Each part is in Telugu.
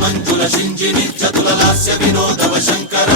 మంజుల శింజిని చతుల లాస్య వినోదవ శంకర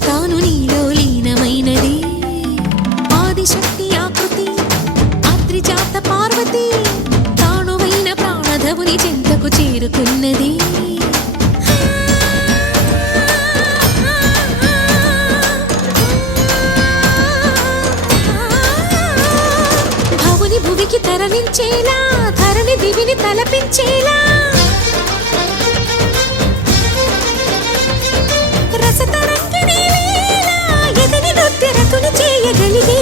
తాను నీలో లీనమైనది ఆదిశక్తి ఆకృతి అద్రిజాత పార్వతి తానువైన ప్రాణధవుని చెంతకు చేరుకున్నది భవుని భువికి తరలించేలా ధరణి దివిని తలపించేలా రసతరంగిణి లీలా ఎదిని నృత్య రతుని చేయగలిగే